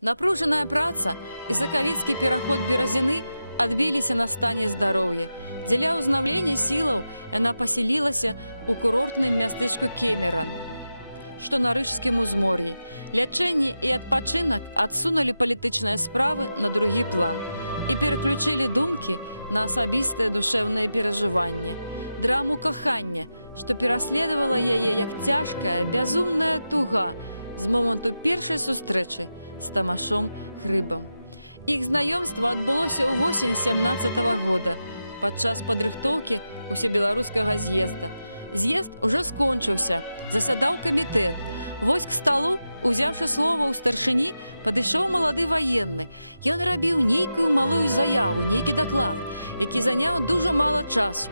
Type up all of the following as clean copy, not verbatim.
Напружаная праца і сакавіцкі пераход Беразіны адбіліся на стане здароўя. Дзеля ўзнаўлення сілаў яна паселілася ў курортным мястэчку Кемеран, што на рыжскім узмор'і. Лячэнне і адпачынак адсунулі палітычныя справы на другі план і пераключылі думкі на асабістае душэўнае перажыванне. Драму кахання, што пераследавала яе як цяжкая, бязумная туга з моманту першай сустрэчы з Тамашом Грыбам. Іх знаёмства адбылося ў восень 17-го года падчас падрыхтоўкі ўсебеларускага з'езда. З'езд ужо скончыўся, засядаў камітэт. Вось к сталу, узяўшы слова ў старшыні, падышоў малады ваенны. Ён рабіў нейкую малую заяву, нейкі даклад, які заняў дужа мала часу.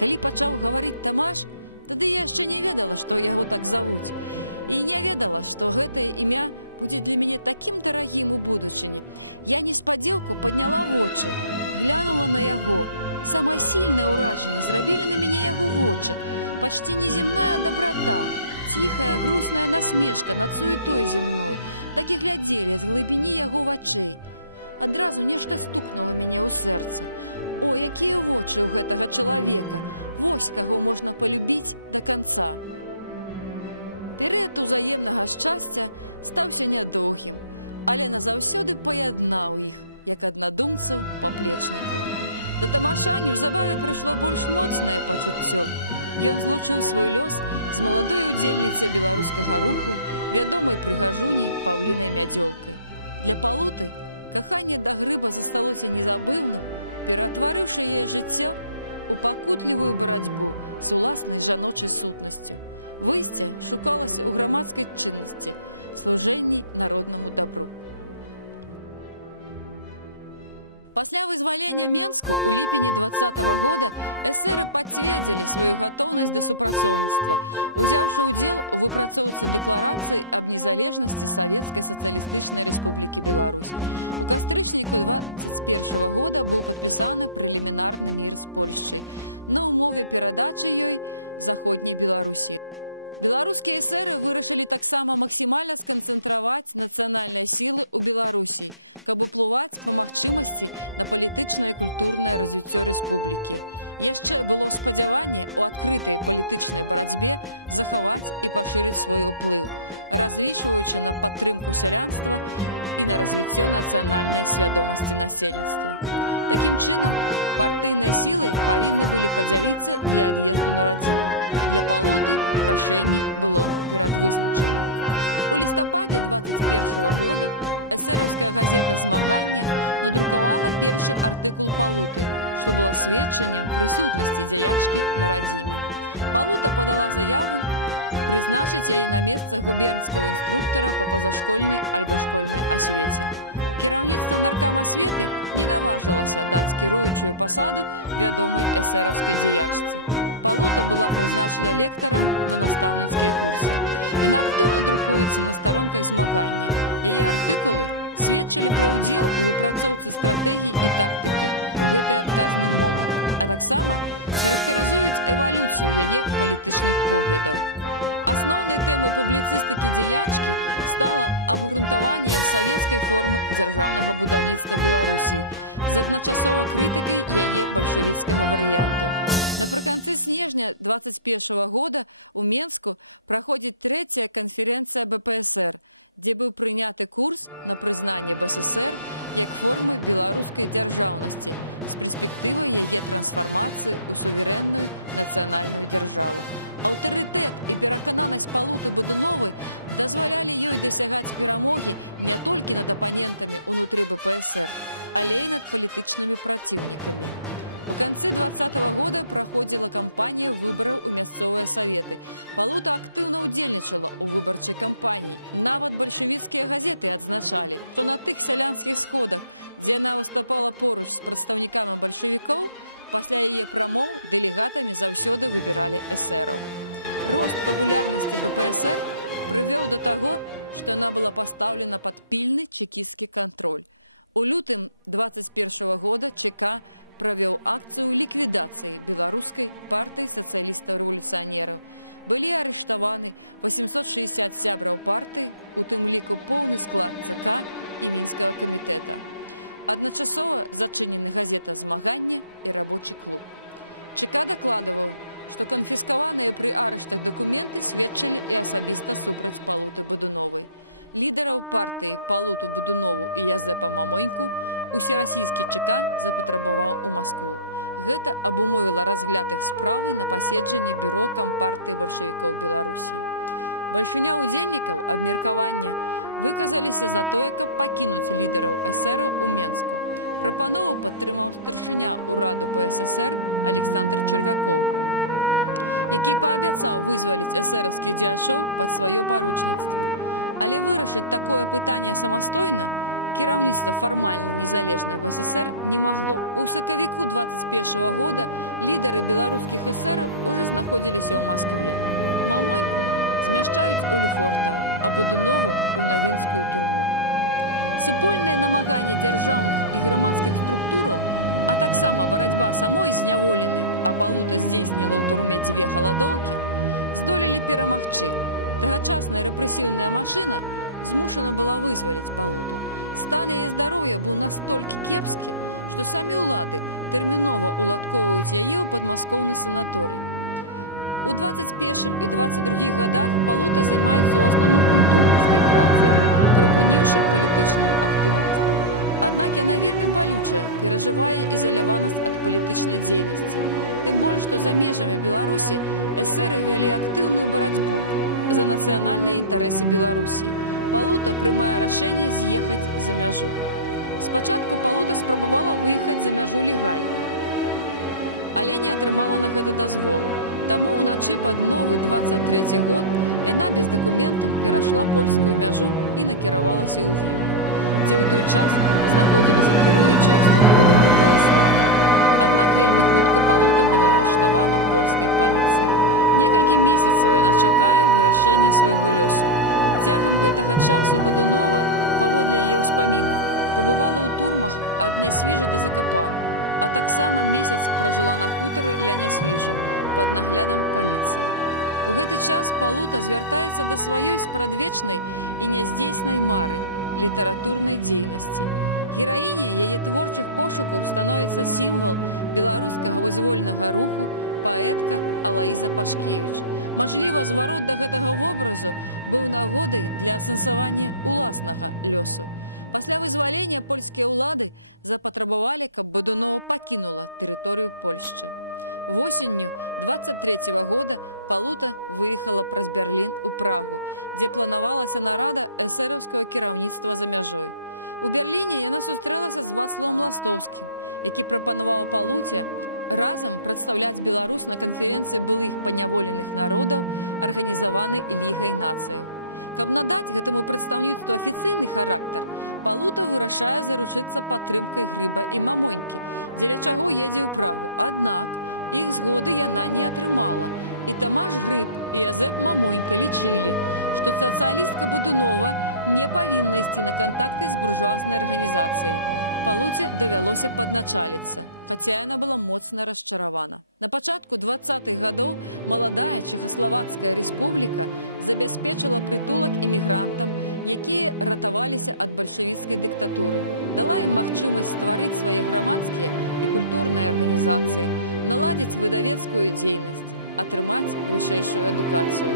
Калі пачаў гаварыць Тамаш, тады я яшчэ не ведала, што яго так завуць. І не ведала, што гэтае імя будзе для мяне такім дарагім у будучыні. Я неспадзеўку падняла вочы, глянула на яго. Самае сільнае ўражанне зрабілі на мяне яго вочы. Пачці неземная дабрата, ціхая, грустная насмешка над суетой земной. Так і глядзелі з глыбіні яго вачэй. Адразу нешта стукнула мяне ў сэрца. О, якія вочы ў гэтага чалавека! Вось каго можна палюбіць да канца. Перыяд узаемнага шчасця стаўся нядоўгім, але назаўсёды паяднаў іх, як аднадумцаў паплечнікаў. Да Тамаша неўзабаве прыйшло больш моцнае пачуццё. Ён злучыў свой лёс з маладой удзельніцай беларускага руху, вядомай прыгажуняй Паўлінай Мядзёлкай. Для Палуты каханне да Грыба засталося незабыўным, ператварыўшы яе жыццё у пакутлівую барацьбу з уласнай жаночай сутнасцю. Выйсце шукалася ў грамадскай чыннасці, служэнні народнаму дабру. Пасля вызвалення Менску ў ліпені 20-го года эсэры пацвердзілі сваю гатоўнасць да супрацоўніцтва, узяўшы ўдзел у выпрацоўцы дэкларацыі аб незалежнасці Савецкай сацыялістычнай Рэспублікі Беларусь. У кастрычніку 21-го года быў падпісаны прэлімінарны мір з Польшчай на ўмове перадачы ёй заходняй Беларусі. Беларускія эсэры вырашылі таксама максімальна сканцэнтраваць нацыянальныя сілы ў Беларусі, каб уплываць па магчымасці на палітычнае і культурнае развіццё рэспублікі. Яшчэ было спадзяванне ў адкрытай палітычнай барацьбе захаваць і пашырыць свой уплыў, разлічваючы на падтрымку сялянства і на развіццё нацыянальнай свядомасці насельніцтва. Такім чынам, партыйныя сілы павінны былі падзяліцца для ад'езду на радзіму. Для Палуты рашэнне было перадвызначана. У лістападзе 21-го года эсэраўская газета «Змаганне» надрукавала першы артыкул Палуты, што было сведчаннем прысутнасці дзяячкі на радзіме. Палута падала заяву прызначыць яе на месца губернскага інструктара па пазашкольнай альбо школьнай асвеце. Кіраўніцтва наркамасветы не наважылася даць кіруючую пасаду вядомай эсэраўскай дзеячцы. Палута была прызначана лектарам на настаўніцкія курсы. Яна актыўна друкуецца на старонках «Змагання». Яе артыкулы сведчылі пра ўдзел у выпрацоўцы стратэгій і тактыкі ў гэты адказны момант, а таксама характарызуюць эвалюцыю яе палітычных поглядаў. Асноўнай тэмай публіцыстыкі дзеячкі стала абгрунтаванне савецкай формы дзяржаўнага будаўніцтва Беларусі з адначасова крытыкай яе бальшавіцкага варыянту. Напрыканцы снежня 21-го года ў Менску праходзіць трэцяя канферэнцыя БПСР, дзе быў прыняты курс на прызнанне БССР як формы беларускай дзяржаўнасці з перспектывай яе трансфармацыі ў суверэнную нацыянальную дзяржаву. Аўтарытэт і перакананасць Палуты Будуновай дазвалялі ёй дасягаць перамогі не толькі над апанентамі ўнутры БПСР, але і над палітычнымі праціўнікамі. У канцы 20-го года праходзіла кампанія выбараў у мясцовыя саветы. Палута актыўна ўдзельнічала ў выбарчай кампаніі. Нават бальшавіцкія газеты адзначалі, што на тых сялянскіх сходах, дзе яна выступала поруч з прадстаўнікамі бальшавікоў, пасля яе прамоў дэлегатамі заўсёды выбіралі эсэраў. Рост папулярнасці БПСР прывёў да таго, што яна была пастаўлена пад пільны чекісцкі кантроль. У лютым 21-го года ЧК правёў акцыю ліквідацыі беларускай партыі сацыялістаў-рэвалюцыянераў. Былі арыштаваны 860 сябраў партыі, у тым ліку поўны склад ЦК і мінскага камітэта. Адначасова зачынены газета «Змаганне» і рабочы клуб. ЧК дакладваў, што канфіскаваныя пры арыштах дакументы сведчылі і асабіста супраць Палуты Бодуновай. Лідараў партыі Палуту Бодунову і Язэпа Мамоньку усерасійскі ЧК запатрабаваў у Маскву. Гэта абумовіла разгляд іх справы на паседжанні бюро кампартыі бальшавікоў Беларусі. Бальшыня удзельнікаў абмеркавання выказаліся за тое, каб пакінуць лідараў эсэра ў Менску. Прапанову падтрымаў старшыня ўраду ПССР Александр Чарвякоў, які паабяцаў вызваліць эсэраўскіх дзеячоў пад сваё паручніцтва. Але вырашыць такое пытанне самастойна кіраўніцтва фармальна незалежнае БССР не магло. У сакавіку 21-го года лідары беларускіх эсэраў уже знаходзіліся ў Маскве. Мамоньку змяшчаюць у Лефортава, а Бодунову ў Навінскую турму. Супольнае намаганне дзяржаўных і грамадскіх структураў, а таксама барацьба самой зняволенай, а Палута здзейсніла ў турме 2 галадоўкі, здолелі перамагчы. Тагачасная рэпрэсіўная машына змушана была вызваліць Палуту. Стан яе здароўя быў настолькі кепскі, што самі ўлады тэрмінова уладкоўваюць яе ў падмаскоўны санаторый. У 21 і 22 годах Палута займаецца ў асноўным культурніцкай працай, прыпыніўшы палітычную актыўнасць. Аднак яна вельмі балючая, перажывае ізаляванасць ад палітычнай дзейнасці. Тым больш, што за межамі Беларусі эсэры вялі актыўную барацьбу за нацыянальныя інтарэсы Беларусі. Палута прымае рашэнне з'ехаць за мяжу. Спачатку Палута спрабавала выехаць за мяжу легальна, але не атрымала на гэта дазволу. Таму ўначы пад новы 23 год яна без дакументаў перайшла польскую мяжу і накіравалася ў Вільню, дзе ў той час знаходзіліся кіруючыя структуры ПСР. Аднак вельмі хутка Палута была арыштавана польскай паліцыяй. Некалькі месяцаў яна чакае вырашэння свайго лёсу. Цягам гэтага часу Бодунова, паводле яе ўспамінаў, пабывала ў турмах ад Нясвіжа да Закапан, а таксама месяц пражыла на хутары ля Нясвіжа пад наглядам паліцыі. У гэты час Палута звяртаецца да сваёй спрадвечнай і няздзейснай мары – літаратурнай дзейнасці. Гераіняй яе творчых пошукаў становіцца сімвал беларускага вызвольнага руху паэтка Алаіза Пашкевіч. Мажліва, зварот да гэтага вобразу быў нагодай для асэнсавання ўласнага лёсу. Пасля вызвалення польскія ўлады запатрабавалі, каб Бодунова пакінула тэрыторыю Польшчы. Восенню 23-го года Палута выехала праз Берлін у Прагу, дзе планавалася нарада эсэраўскага кіраўніцтва за мяжой. У Берліне яна сустрэлася з Вацлавам Ластоўскім, які прапанаваў Палуце разам прадстаўляць Беларусь на канферэнцыі былых паняволеных народаў, арганізаванай Лігай нацыяў. Каб надаць гэтаму прадстаўніцтву афіцыйны характар, Палута вырашае заручыцца падтрымкай Грыба і Мамонькі, дзеля чаго едзе ў Прагу. Аднак іх згоды яна не атрымала, і Тамаш Грыб і Язэп Мамонька лічылі, што сацыялістка Бодунова не павінна ісці на кантакты з буржуазнай арганізацыяй. Палуце давялося падначаліцца, хаця яна была моцна расчаравана. На пачатку 20-х гадоў маладая Чэхаславацкая рэспубліка забяспечыла прытулак эмігрантам, якія ратаваліся ад бальшавіцкай дыктатуры, дала ім магчымасць стварыць свае грамадскія і культурныя арганізацыі, наладзіць выдавецкую дзейнасць, атрымаць вышэйшую адукацыю.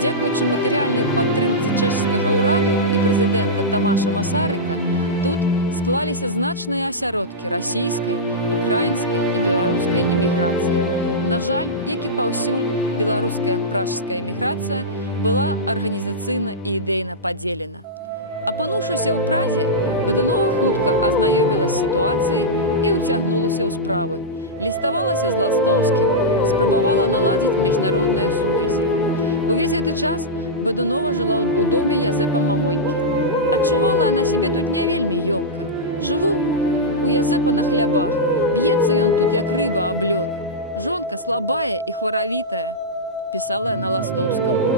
Дзякуючы матэрыяльнай падтрымцы чэшскага ўраду і прэзідэнта Тамаша Масарыка, тут склаліся значныя асяродкі расійскай, украінскай і беларускай эміграцыі. На жаль, як і паўсюль, беларуская пражская эміграцыя была арганізацыйна і ідэйна падзелена. Апынуўшыся ў Празе, Бодунова хутка азнаёмілася з сітуацыяй і ўцягнулася ў справы. Ліставалася з Ластоўскім, спрабавала наладзіць міжнародныя сувязі. Увесь гэты час Бодунова жыла ў доме Язэпа Мамонькі. Адчувала на сябе тут не вельмі ёмка. Жыву у Язэпа на хлябах, б'ецца ён тут, як рыба аб лёд. Жонка слабая і хваравітая, пісала яна Ластоўскаму.